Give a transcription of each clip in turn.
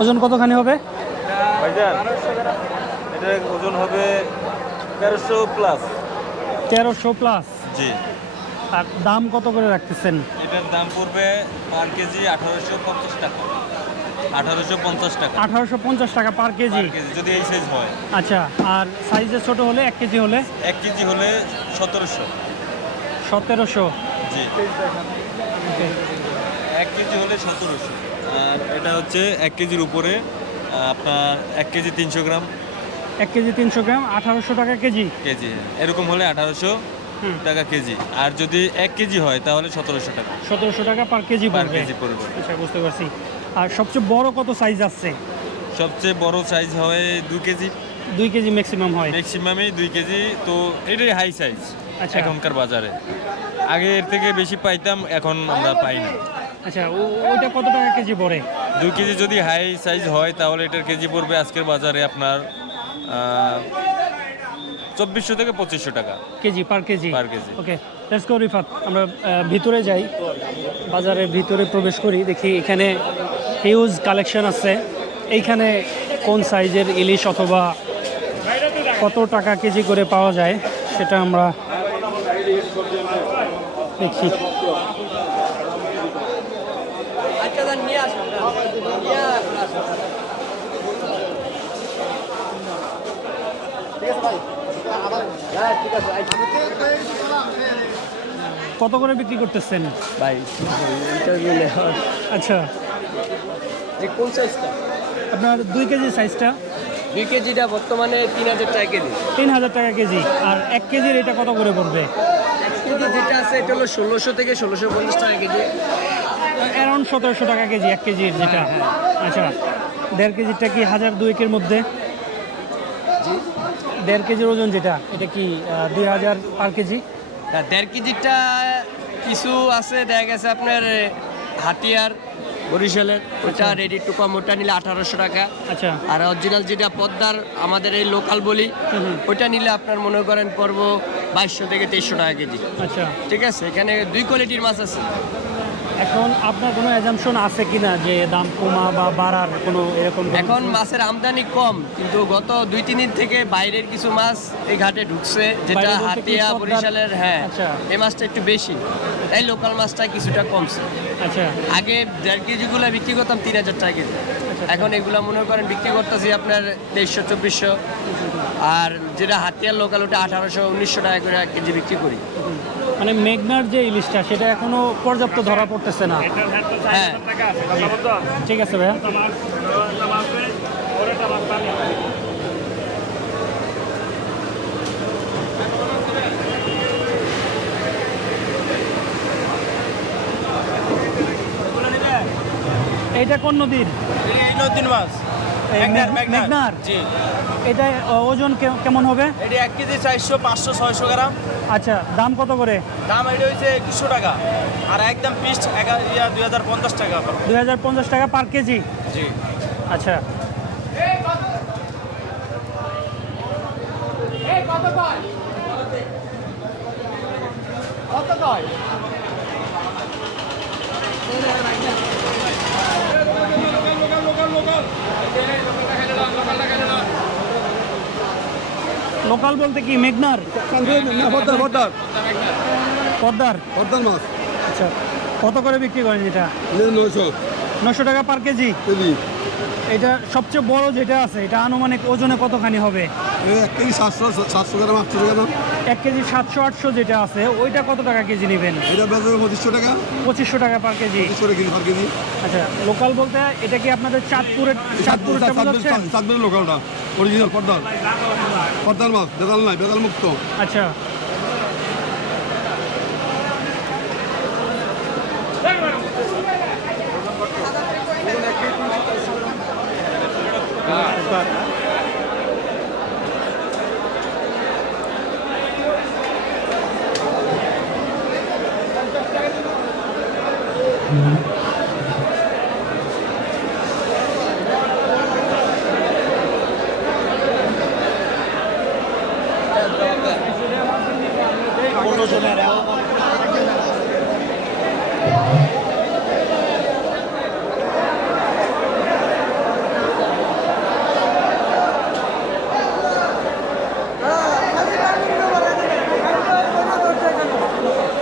ওজন কতখানি হবে? ভাইজান এটা ওজন হবে 1300 প্লাস। 1300 প্লাস। জি। আর দাম কত করে রাখতেছেন? এটার দাম পড়বে পার কেজি 1850 টাকা। 1850 টাকা। 1850 টাকা পার কেজি। পার কেজি যদি এই সাইজ হয়। আচ্ছা, আর সাইজে ছোট হলে 1 কেজি হলে? 1 কেজি হলে 1700। 1700। জি। 1 কেজি হলে 1700। আর এটা হচ্ছে 1 কেজির উপরে আপনার 1 কেজি 300 গ্রাম। 1 কেজি 300 গ্রাম 1800 টাকা কেজি। কেজি এরকম হলে 1800 টাকা কেজি। আর যদি 1 কেজি হয় তাহলে 1700 টাকা। 1700 টাকা পার কেজি পার পড়বে। কেজি পড়বে। আচ্ছা, বুঝতে পারছি। আর সবচেয়ে বড় কত সাইজ আছে? সবচেয়ে বড় সাইজ হয় 2 কেজি। 2 কেজি ম্যাক্সিমাম হয়। ম্যাক্সিমামই 2 কেজি। তো এটাই হাই সাইজ আচ্ছা। এখনকার বাজারে। আগে এর থেকে বেশি পাইতাম, এখন আমরা পাই না। আচ্ছা, ওইটা কত টাকা কেজি পড়ে? 2 কেজি যদি হাই সাইজ হয় তাহলে এটার কেজি পড়বে আজকের বাজারে আপনার 2400 থেকে 2500 টাকা KG per KG. Per KG. Okay, let's go Rifat. আমরা ভিতরে যাই, বাজারের ভিতরে প্রবেশ করি, দেখি এখানে হিউজ কালেকশন আছে। এইখানে কোন সাইজের ইলিশ অথবা কত টাকা কেজি করে পাওয়া যায় সেটা আমরা দেখছি। কত করে বিক্রি করতেছেন ভাই ইন্টারভিউ নেওয়ার আচ্ছা, যে কোন সাইজটা? আপনার 2 কেজি সাইজটা 2 কেজিটা বর্তমানে 3000 টাকা কেজি। 3000 টাকা কেজি। আর 1 কেজির এটা কত করে পড়বে? 1 কেজি যেটা আছে এটা হলো 1600 থেকে 1650 টাকা কেজি। অ্যারাউন্ড 1700 টাকা কেজি 1 কেজির যেটা। আচ্ছা, 1.5 কেজিটা কি 1002 মধ্যে? জি 1.5 কেজির ওজন যেটা, এটা কি 2000 পার কেজি? 1.5 কেজিটা কিছু আছে, দেখা গেছে আপনার হাতিয়ার বরিশালের, ওটা রেডি টু কম, ওটা নিলে 1800 টাকা। আচ্ছা। আর অরিজিনাল যেটা পদ্মার আমাদের এই লোকাল বলি, ওটা নিলে আপনার মনে করেন পড়ব 2200 থেকে 2300 টাকা কেজি। আচ্ছা, ঠিক আছে, এখানে 2 কোয়ালিটির মাছ আছে। এখন আপনার কোনো অ্যাজাম্পশন আছে কিনা যে দাম কমা বা বাড়ার কোনো এরকম? এখন মাছের আমদানি কম, কিন্তু গত 2-3 দিন থেকে বাইরের কিছু মাছ এই ঘাটে ঢুকছে, যেটা বাইরে বলতে কি হাতিয়া পদ্মার? বরিশালের। হ্যাঁ, আচ্ছা। এই মাছটা একটু বেশি, তাই লোকাল মাছটা কিছুটা কমছে। আচ্ছা। আগে 1.5 কেজিগুলো বিক্রি করতাম 3000 টাকা কেজি, এখন এগুলো মনে করেন বিক্রি করতেছি আপনার 2300-2400। আর যেটা হাতিয়ার লোকাল ওটা 1800-1900 টাকা করে কেজি বিক্রি করি। মানে মেঘনার যে ইলিশটা সেটা এখনো পর্যাপ্ত ধরা পড়তেছে না। হ্যাঁ, ঠিক আছে ভাইয়া। এইটা কোন নদীর? এই নদীর মাছ মেঘনার। জি। এটা ওজন কেমন হবে? এটি 1 কেজি 400, 500, 600 গ্রাম। আচ্ছা, দাম কত করে? দাম এটা হচ্ছে 2100 টাকা। আর একদম পিস 2050 টাকা। 2050 টাকা পার কেজি। জি। আচ্ছা, লোকাল বলতে কি মেঘনার? পদ্মার মাছ আচ্ছা, কত করে বিক্রি করেন এটা? 900 900 টাকা পার কেজি। কেজি। এটা সবচেয়ে বড় যেটা আছে, এটা আনুমানিক ওজনে কতখানি হবে? 1 কেজি 700 গ্রাম 800 গ্রাম। 1 কেজি 700-800 যেটা আছে ওইটা কত টাকা কেজি নেবেন? এটা বেচা 2500 টাকা। 2500 টাকা পার কেজি। 2500 কেজি পার কেজি। আচ্ছা, লোকাল বলতে এটা কি আপনাদের চাঁদপুরের চাঁদপুরের লোকালটা অরিজিনাল পদ্মার মাছ, বেদাল নাই, বেদাল মুক্ত। আচ্ছা,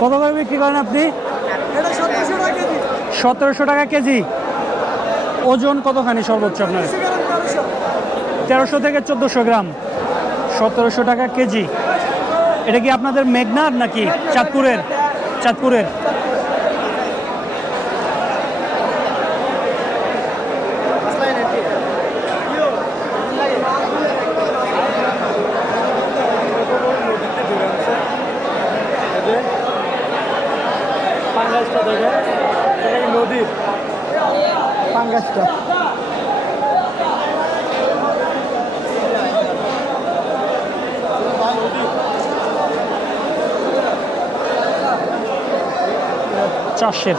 কত করে বিক্রি করেন আপনি? 1700 টাকা কেজি। ওজন কতখানি সর্বোচ্চ আপনার? 1300 থেকে 1400 গ্রাম, 1700 টাকা কেজি। এটা কি আপনাদের মেঘনার নাকি চাঁদপুরের? চাঁদপুরের। নদীর পাঙ্গাসটা চাষের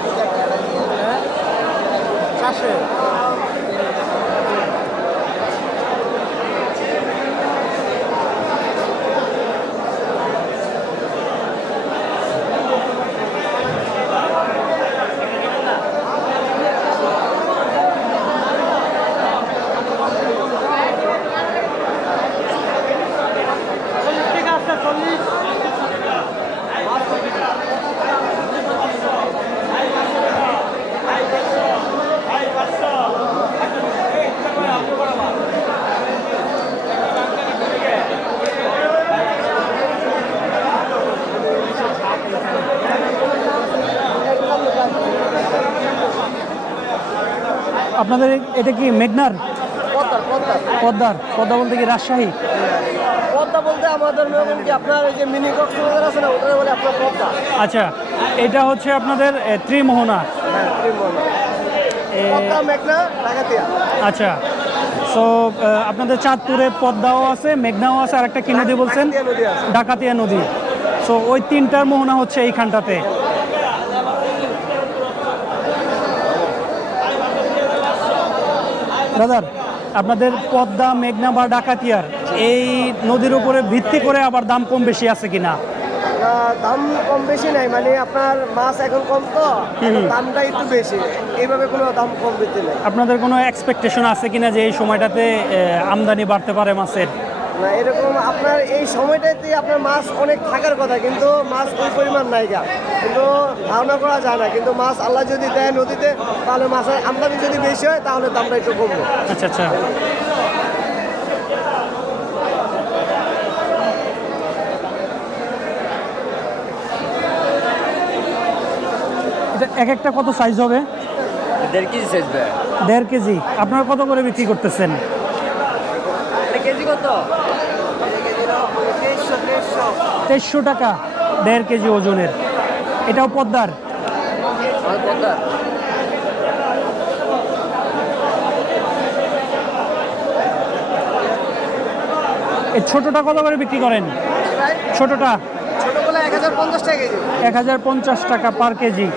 আপনাদের এটা কি মেঘনার? পদ্মার। পদ্মা বলতে কি রাজশাহী? পদ্মা বলতে আমাদের কি আপনার এই যে মিনি কক্সবাজার আছে না, ওটা বলে আপনার পদ্মা। আচ্ছা, এটা হচ্ছে আপনাদের ত্রিমোহনা। পদ্মা, মেঘনা, ডাকাতিয়া। আচ্ছা, সো আপনাদের চাঁদপুরে পদ্মাও আছে, মেঘনাও আছে, আর একটা কি নদী বলছেন? ডাকাতিয়া নদী। সো ওই তিনটার মোহনা হচ্ছে এইখানটাতে। দাদার আপনাদের পদ্মা, মেঘনা বা ডাকাতিয়ার এই নদীর উপরে ভিত্তি করে আবার দাম কম বেশি আছে কিনা? দাম কম বেশি নাই, মানে আপনার মাছ এখন কম তো দামটা একটু বেশি, এইভাবে কোনো দাম কম বেশি নেই। আপনাদের কোনো এক্সপেকটেশন আছে কিনা যে এই সময়টাতে আমদানি বাড়তে পারে মাছের? না, এরকম আপনার এই সময়টাতে আপনার মাছ অনেক থাকার কথা, কিন্তু মাছ ওই পরিমাণ নাইকা, কিন্তু ধারণা করা যায় না। কিন্তু মাছ আল্লাহ যদি দেয় নদীতে, তাহলে মাছের আমদানি যদি বেশি হয় তাহলে দামটা একটু কমবে। আচ্ছা আচ্ছা। এক একটা কত সাইজ হবে? 1.5 কেজি সাইজ। 1.5 কেজি। আপনারা কত করে বিক্রি করতেছেন? কেজি কত? 2300 টাকা 1.5 কেজি ওজনের। এটাও পদ্মার? এই ছোটটা কত করে বিক্রি করেন? ছোটটা? ছোটগুলো 1050 টাকা কেজি। 1050 টাকা পার কেজি।